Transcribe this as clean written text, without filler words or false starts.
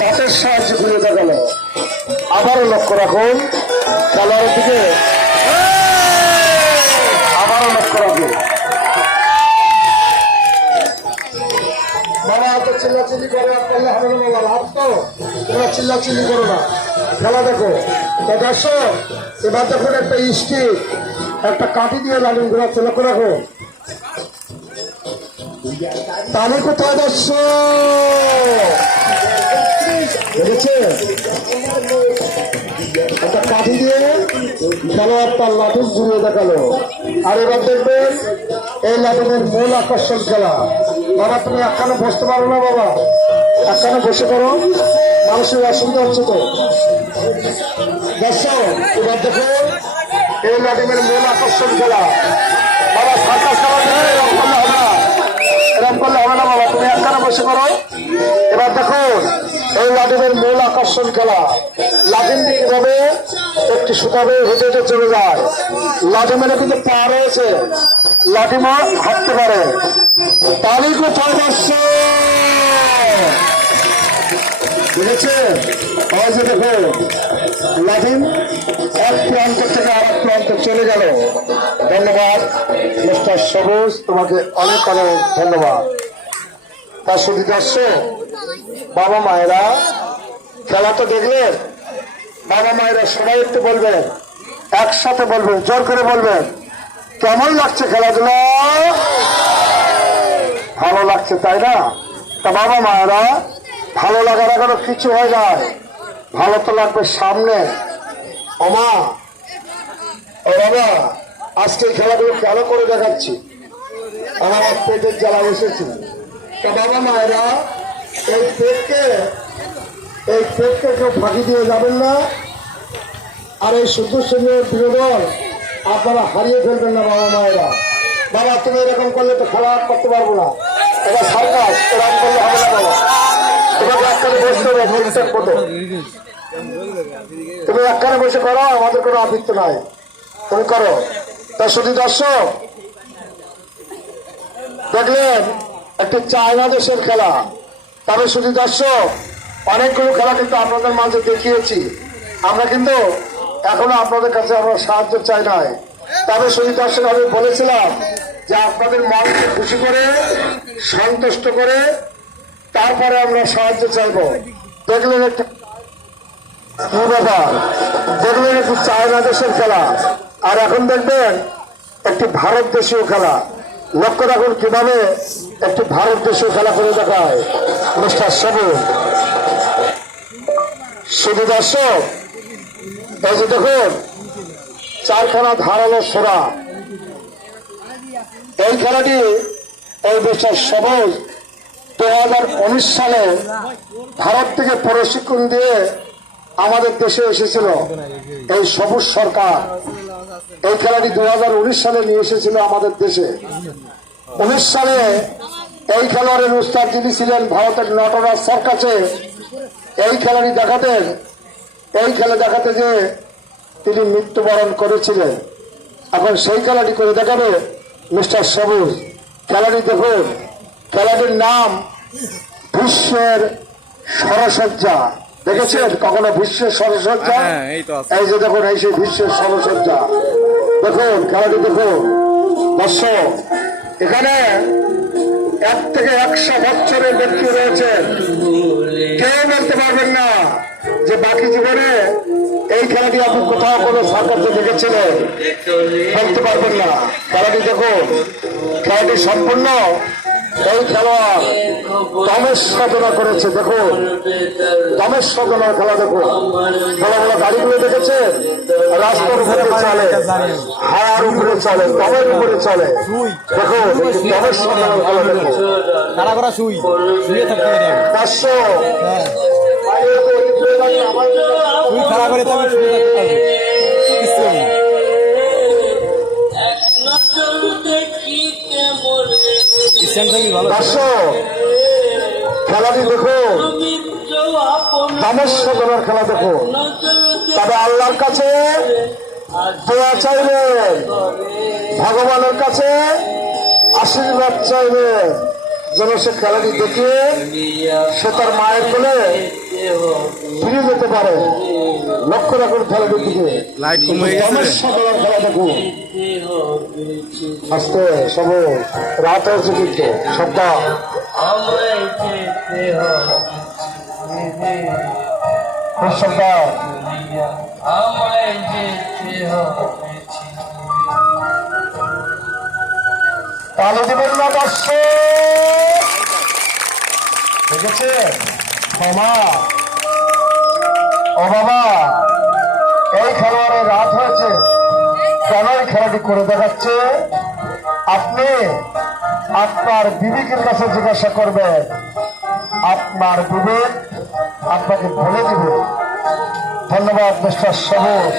হাতের সাহায্যে ঘুরিয়ে দেখালো। আবারও লক্ষ্য রাখুন খেলার দিকে, আবারও লক্ষ্য রাখুন। বাবা তো চিল্লাচিল্লি করে করলে হবে না বাবা, লাভ তো তোমরা চিল্লাচিল্লি করো না, খেলা দেখো। তো দর্শক এবার দেখুন একটা স্টিক একটা কাঠি দিয়ে লালন ঘোরাচ্ছে, লক্ষ্য রাখো। তাহলে কোথায় দর্শক দেখেছে একটা কাঠি দিয়ে খেলোয়াড় তার লাঠি ঘুরিয়ে দেখালো। আর এবার দেখবেন এই লাঠুনের মূল আকর্ষণ খেলা। বাবা তুমি একখানে বসতে পারো না বাবা, একখানে বসে করো, মানুষের অসুবিধা হচ্ছে তো। দর্শক এবার দেখো এই লাঠুনের মূল আকর্ষণ খেলা। বাবা সার্কাস খেলা এরকম করলে হবে না, এরকম করলে হবে না বাবা, তুমি একখানে বসে করো। এবার দেখুন এই লাঠিমের মূল আকর্ষণ খেলা। লাঠিম দিয়ে কিভাবে একটি সুতাবে হেঁটে হেঁটে চলে যায়। লাঠিমের কিন্তু পা রয়েছে, লাঠিমও হাঁটতে পারে। তারই কোথায় বসছে বুঝেছে? ওই যে দেখো লাঠিম এক প্রান্ত থেকে আর এক প্রান্তে চলে গেল। ধন্যবাদ মিস্টার সবুজ, তোমাকে অনেক অনেক ধন্যবাদ। তার শুধু দর্শক বাবা মায়েরা খেলা তো দেখলেন, বাবা মায়েরা সবাই একটু বলবেন, একসাথে বলবেন, জোর করে বলবেন কেমন লাগছে খেলাধুলা? ভালো লাগছে তাই না? তা বাবা মায়েরা ভালো লাগার এখনো কিছু হয় না, ভালো তো লাগবে সামনে। ও মা ও বাবা আজকে এই খেলাগুলো কেন করে দেখাচ্ছি, আমার পেটের জ্বালা বসেছি। তা বাবা মায়েরা এই পেটকে কেউ ফাঁকি দিয়ে যাবেন না, আর এই সুন্দর সুন্দর বিনোদন আপনারা হারিয়ে ফেলবেন না বাবা মায়েরা। বাবা তুমি এরকম করলে তো খেলা করতে পারবো না, এবার সার্কাস এরকম করলে হবে না বাবা, তোমাকে একখানে বসতে হবে ভবিষ্যৎ মতো, তুমি একখানে বসে করো, আমাদের কোনো আবৃত্তি নাই, তুমি করো। তা শুধু দর্শক দেখলেন একটি চায়না দেশের খেলা, তবে শুধু দর্শক অনেকগুলো খেলা কিন্তু আপনাদের মাঝে দেখিয়েছি আমরা, কিন্তু এখনো আপনাদের কাছে আমরা সাহায্য চাই নাই। তবে শুধু দর্শক আমি বলেছিলাম যে আপনাদের মনকে খুশি করে সন্তুষ্ট করে তারপরে আমরা সাহায্য চাইব। দেখলেন একটু কি ব্যাপার, দেখলেন একটু চায়না দেশের খেলা, আর এখন দেখবেন একটি ভারত দেশীয় খেলা। লক্ষ্য রাখুন কিভাবে একটি ভারত দেশীয় খেলা করে দেখায় মিস্টার সবুজ। শুধু দর্শক এই যে দেখুন চারখানা ধারালো সোরা, এই খেলাটি এই মিস্টার সবুজ 2019 সালে ভারত থেকে প্রশিক্ষণ দিয়ে আমাদের দেশে এসেছিল। এই সবুজ সরকার এই খেলাটি 2019 সালে নিয়ে এসেছিল আমাদের দেশে। 19 সালে এই খেলোয়াড়ের উস্তাদ যিনি ছিলেন ভারতের নটরাজ সার্কাসে এই খেলাটি দেখাতেন, এই খেলা দেখাতে যে তিনি মৃত্যুবরণ করেছিলেন। এখন সেই খেলাটি করে দেখাবে মিস্টার সবুজ। খেলাটি দেখুন, খেলাটির নাম বিশ্বের সরসজ্জা। দেখেছেন কখনো বিশ্বের সরসজ্জা? এই যে দেখুন এই সেই বিশ্বের সরসজ্জা, দেখুন খেলাটি দেখুন দর্শক। এখানে 1 থেকে 100 বছরের ব্যক্তি রয়েছেন, কেউ বলতে পারবেন না যে বাকি জীবনে এই খেলাটি আপনি কোথাও কোনো সার্কাসে দেখেছিলেন, বলতে পারবেন না। খেলাটি দেখুন, খেলাটি সম্পূর্ণ এই খেলোয়াড় দমেশ সাধনা করেছে। দেখুন দমেশ সাধনার খেলা দেখুন, বড় বড় গাড়িগুলো দেখেছেন রাস্তার উপরে চলে, হাওয়ার উপরে চলে, দমের উপরে চলে। দেখুন দমেশ সাধনার খেলা দেখুন, খেলাটি দেখো দমেশ সাধনার খেলা দেখো। তবে আল্লাহর কাছে দোয়া চাইবেন, ভগবানের কাছে আশীর্বাদ চাইবেন যেন সে খেলাটি দেখে সে তার মায়ের কোলে ফিরে যেতে পারে। লক্ষ্য রাখুন খেলাটির দিকে, লাইট কম হয়ে গেছে। খেলা দেখুন আস্তে সবুজ, রাত হয়েছে কিন্তু শব্দ শব্দ তালে দেবেন না দর্শক, দেখেছে ক্ষমা। ও বাবা, এই খেলোয়াড়ের রাত হয়েছে, কেন এই খেলাটি করে দেখাচ্ছে? আপনি আপনার বিবেকের কাছে জিজ্ঞাসা করবেন, আপনার বিবেক আপনাকে বলে দিবে। ধন্যবাদ মিস্টার সবুজ।